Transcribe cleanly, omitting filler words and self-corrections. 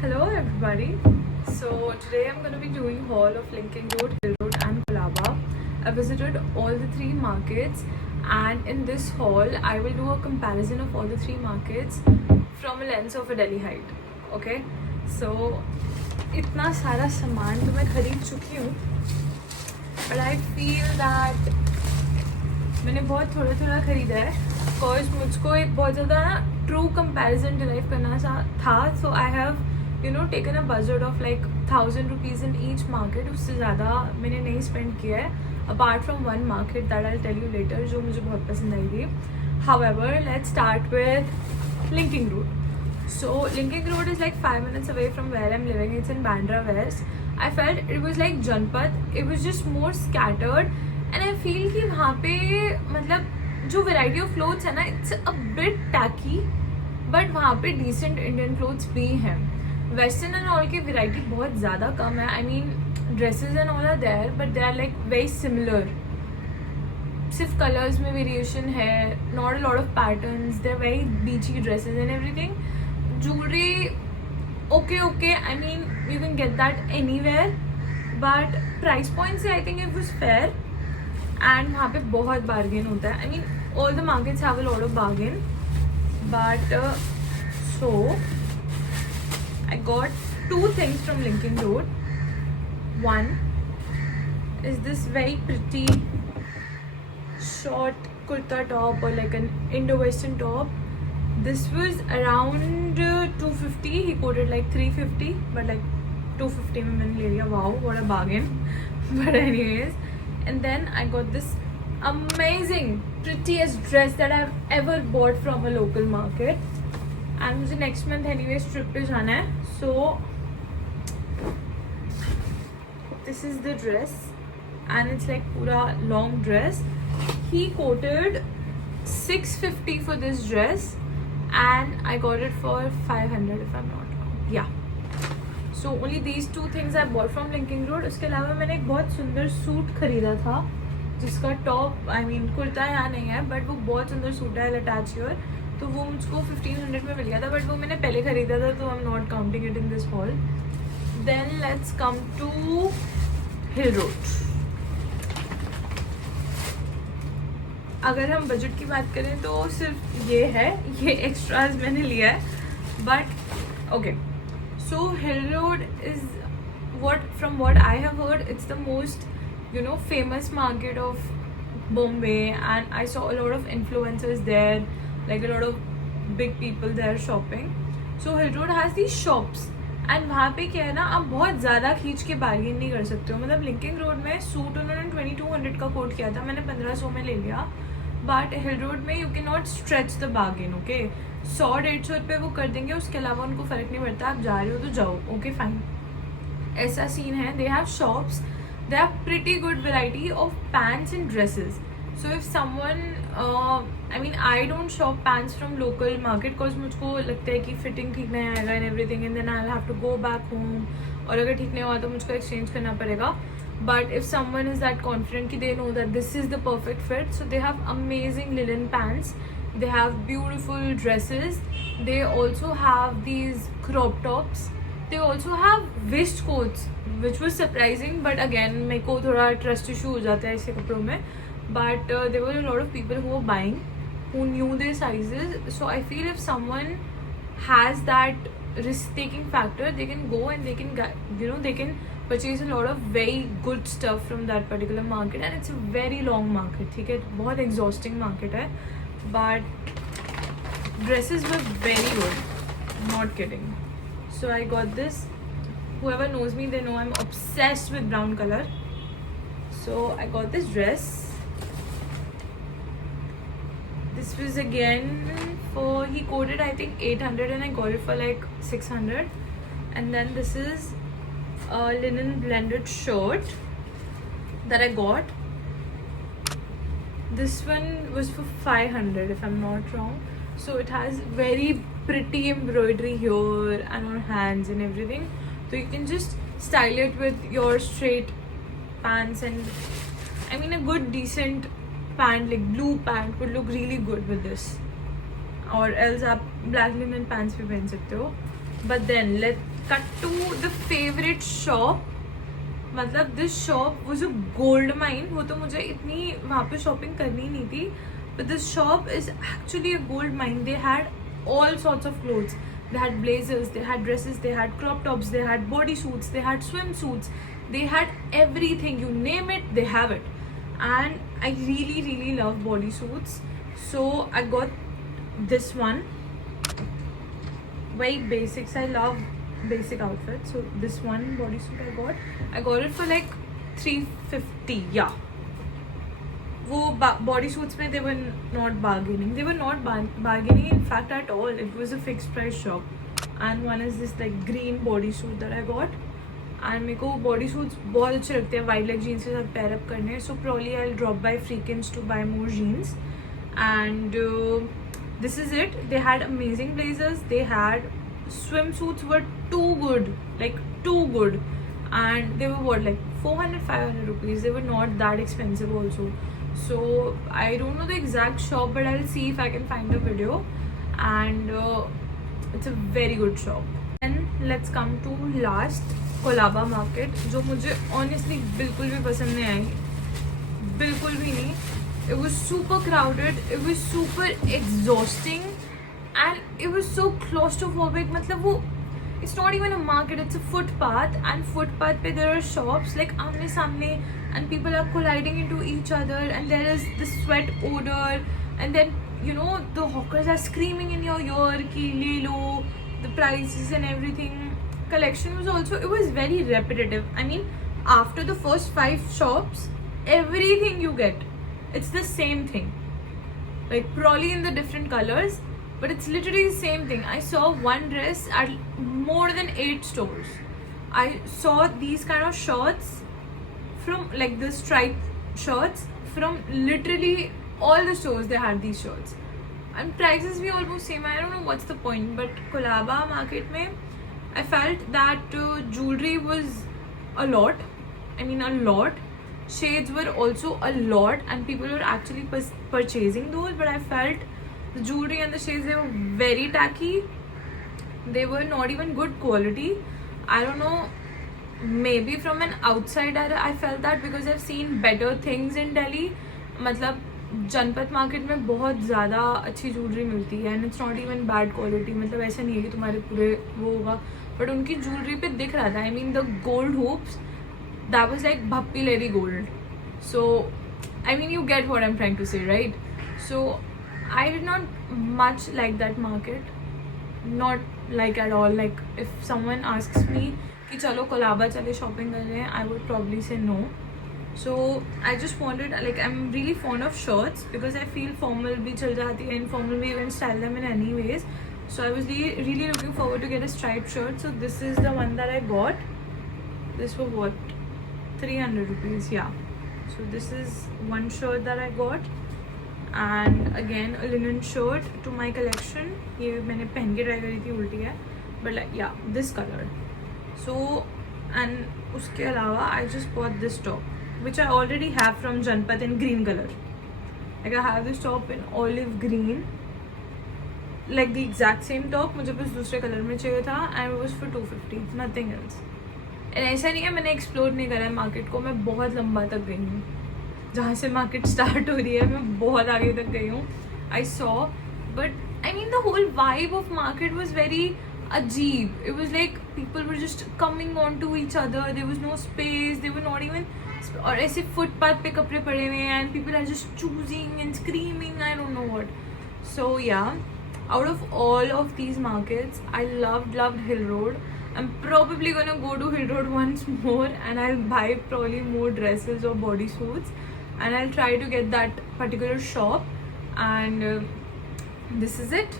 Hello everybody. So today I'm going to be doing haul of Lincoln Road, Hill Road and Colaba. I visited all the three markets, and in this haul I will do a comparison of all the three markets from a lens of a Delhi height. Okay? So इतना सारा सामान तो मैं खरीद चुकी हूँ, but I feel that मैंने बहुत थोड़ा थोड़ा खरीदा है बिकॉज मुझको एक बहुत ज़्यादा ना ट्रू कंपैरिजन डिराइव करना था. So I have taken a budget of like 1,000 rupees in each market. उससे ज़्यादा मैंने नहीं स्पेंड किया है apart from one market that I tell you later, जो मुझे बहुत पसंद आई थी. However, let's start with Linking Road. So Linking Road is like 5 minutes away from where I'm living. It's in Bandra West. I felt it was like Janpat. It was just more scattered, and I feel कि वहाँ पे मतलब जो variety of clothes है ना, it's a bit tacky, but वहाँ पे decent Indian clothes भी हैं. Western and all की variety बहुत ज़्यादा कम है. I mean dresses and all are there, but they are like very similar. सिर्फ कलर्स में वेरिएशन है, not a lot of patterns. They are very beachy dresses and everything. Jewellery okay, I mean you can get that anywhere, but price point से I think it was fair. And वहाँ पे बहुत bargain होता है. I mean all the markets have a lot of bargain, but so I got two things from Linking Road. One is this very pretty short kurta top or like an Indo-Western top. This was around 250. He quoted like 350, but like 250 में मैंने ले लिया. Wow, what a bargain. But anyways, and then I got this amazing prettiest dress that I've ever bought from a local market. And मुझे next month anyways trip पे जाना है. So this is the dress, and it's like pura long dress. He quoted 650 for this dress, and I got it for 500 if I'm not wrong. Yeah. So only these two things I bought from Linking Road. उसके अलावा मैंने एक बहुत सुंदर suit खरीदा था जिसका top kurta यहाँ नहीं है, बट वो बहुत सुंदर सूट है. अटैच योर, तो वो मुझको 1500 में मिल गया था, बट वो मैंने पहले खरीदा था, तो I am not counting it in this hall. Then let's come to hill road. अगर हम बजट की बात करें तो सिर्फ ये है, ये एक्स्ट्राज मैंने लिया है. But okay, so hill road is from what I have heard, it's the most famous market of Bombay, and I saw a lot of influencers there, like a lot of big people there shopping. So Hill Road has these shops, and वहाँ पे क्या है ना, आप बहुत ज़्यादा खींच के बार्गेन नहीं कर सकते हो. मतलब लिंकिंग रोड में सूट उन्होंने 2200 का कोट किया था, मैंने 1500 में ले लिया. बट हिल रोड में you can not stretch the bargain. Okay, 100-150 रुपये वो कर देंगे, उसके अलावा उनको फ़र्क नहीं पड़ता. आप जा रहे हो तो जाओ, ओके फाइन. ऐसा सीन है. They have shops, they have pretty good variety of pants and dresses. So if someone, I don't shop pants from local market because मुझको लगता है कि फिटिंग ठीक नहीं आएगा and everything, and then I have to go back home, और अगर ठीक नहीं हुआ तो मुझको एक्सचेंज करना पड़ेगा. But if someone is that confident कि they know that this is the perfect fit, so they have amazing linen pants, they have beautiful dresses, they also have these crop tops, they also have waist coats, which was surprising, but again मेरे को थोड़ा trust issue हो जाता है ऐसे कपड़ों में. But there were a lot of people who were buying, who knew their sizes. So I feel if someone has that risk-taking factor, they can go and they can they can purchase a lot of very good stuff from that particular market, and it's a very long market. ठीक है, बहुत exhausting market है, but dresses were very good, not kidding. So I got this. Whoever knows me, they know I'm obsessed with brown color. So I got this dress. This was again for, he quoted I think 800 and I got it for like 600. And then this is a linen blended shirt that I got. This one was for 500 if I'm not wrong. So it has very pretty embroidery here and on hands and everything. So you can just style it with your straight pants, and a good decent pant, like blue pant would look really good with this. और else आप black linen pants भी पहन सकते हो. But then cut to the favorite shop. मतलब this shop was a gold mine. वो तो मुझे इतनी वहाँ पे शॉपिंग करनी नहीं थी, but this shop is actually a gold mine. They had all sorts of clothes. They had blazers, they had dresses, they had crop tops, they had bodysuits, they had swimsuits, they had everything. You name it, they have it. And I really love bodysuits, so I got this one. Very basics. I love basic outfits. So this one bodysuit I got it for like 350. Yeah. वो body suits में they were not bargaining. They were not bargaining in fact at all. It was a fixed price shop. And one is this like green body suit that I got. And मेरे को body suits बहुत अच्छे लगते हैं wide leg jeans के साथ pair up करने. So probably I'll drop by Freakins to buy more jeans. And this is it. They had amazing blazers. They had swimsuits were too good, like too good. And they were what, like 400-500 rupees. They were not that expensive also. So I don't know the exact shop, but I'll see if I can find a video. And it's a very good shop. And let's come to last, Colaba market, जो मुझे honestly बिल्कुल भी पसंद नहीं आई, बिल्कुल भी नहीं. It was super crowded. It was super exhausting, and it was so claustrophobic. मतलब वो, it's not even a market, it's a footpath, and footpath पे there are shops like आमने सामने, and people are colliding into each other, and there is the sweat odor, and then you know the hawkers are screaming in your ear ki le lo, the prices and everything. Collection was also, it was very repetitive. I mean, after the first 5 shops, everything you get, it's the same thing, like probably in the different colors, but it's literally the same thing. I saw one dress at more than 8 stores. I saw these kind of shirts from like the striped shirts from literally all the stores. They had these shirts, and prices were almost same. I don't know what's the point, but Colaba market mein, I felt that jewelry was a lot. I mean a lot. Shades were also a lot, and people were actually purchasing those, but I felt the jewelry and the shades, they were very tacky. They were not even good quality. I don't know, maybe from an outsider I felt that, because I've seen better things in Delhi. मतलब जनपथ market में बहुत ज़्यादा अच्छी jewellery मिलती है, and it's not even bad quality. मतलब ऐसा नहीं है कि तुम्हारे पूरे वो होगा, बट उनकी ज्वेलरी पे दिख रहा था. आई mean the gold hoops, that was like bhappi lady gold. So I mean, you get what I'm trying to say, right? So I did not much like that market, not like at all. Like if someone asks me कि चलो कोलाबा चले shopping कर रहे हैं, I would probably say no. So I just wanted, like I'm really fond of shirts because I feel formal भी चल जाती है, informal भी you can style them in any ways. So I was really looking forward to get a striped shirt. So this is the one that I got. This was what, 300 rupees. Yeah. So this is one shirt that I got, and again a linen shirt to my collection. ये मैंने पहन के try करी थी, उल्टी है, but like yeah, this color. So and उसके अलावा I just bought this top, which I already have from Janpath in green color. Like I have this top in olive green, like the exact same top. मुझे बस दूसरे colour में चाहिए था, and it was for 250, nothing else. ऐसा नहीं है मैंने एक्सप्लोर नहीं करा है मार्केट को, मैं बहुत लंबा तक गई हूँ. जहाँ से मार्केट स्टार्ट हो रही है मैं बहुत आगे तक गई हूँ. I saw, but I mean the whole vibe of market was very अजीब. It was like people were just coming on to each other, there was no space, they were not even, और ऐसे footpath पे कपड़े पड़े हुए हैं, and people are just choosing and screaming, I don't know what. So yeah, out of all of these markets, I loved Hill Road. I'm probably gonna go to Hill Road once more, and I'll buy probably more dresses or bodysuits, and I'll try to get that particular shop. And this is it.